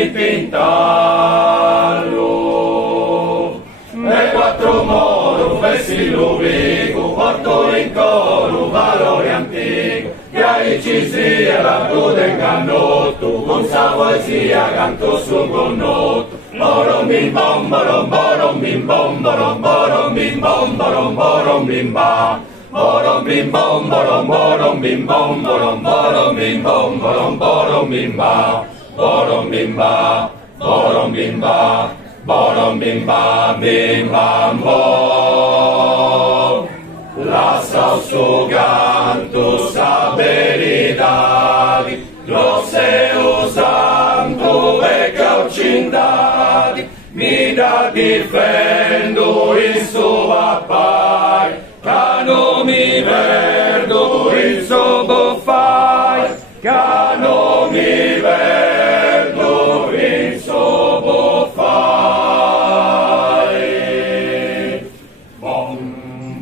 il pintallo. E quattro moro, fessi l'ubico, porto in coro, valore antico, che aici sia la coda ingannotto, con sa poesia canto su connotto. Borom bim bom, borom bim bom, borom bim bom, borom bim ba. Borom bim bom, borom bim bom, borom bim bom, borom bim ba. Borom bim ba, borom bim ba, borom bim ba, bim bam bom. Lascia il suo canto sa verità, grosse usanto e caucindati, mi da difendo il suo papà, che non mi perdo il suo boffai, che non mi perdo il suo boffai. Bom,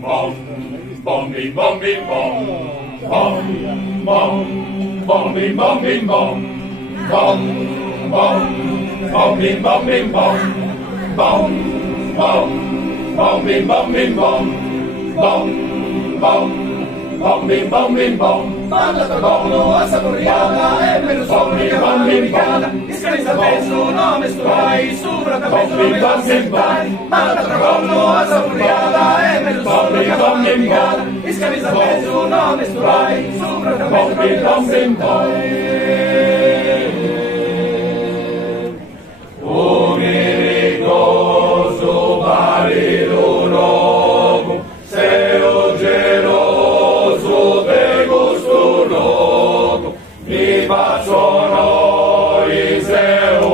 bom, bom, bim, bom, bim, bom, bom, bom, bom, bim, bom, bim, bom, bom, bom, bom, bim, bom, bim, bom, bom, bom, bom, bim, bom, bim, bom, bom, bom, bom, bim, bom, bim, bom. Parla tra dono a saporiata e me lo so che va americana, iscarica peso, no me sturai, sopra da peso non me lo sentai. Parla tra dono a saporiata e me lo so che va americana, iscarica peso, no me sturai, sopra da peso non me lo sentai. Sono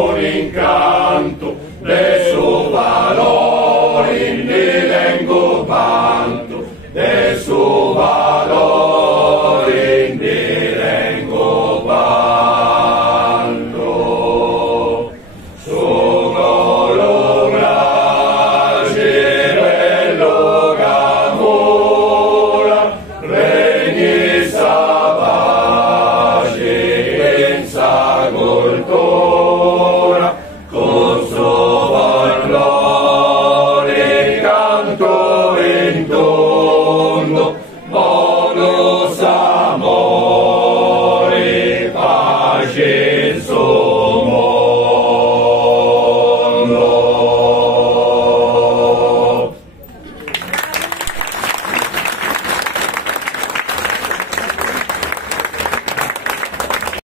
un incanto, le suo valori ne vengo vanto, le suo valori ne vengo vanto. Sono lo gracile lo gamora, regni cultura, con suo valore canto in tondo, bonus amore, pace in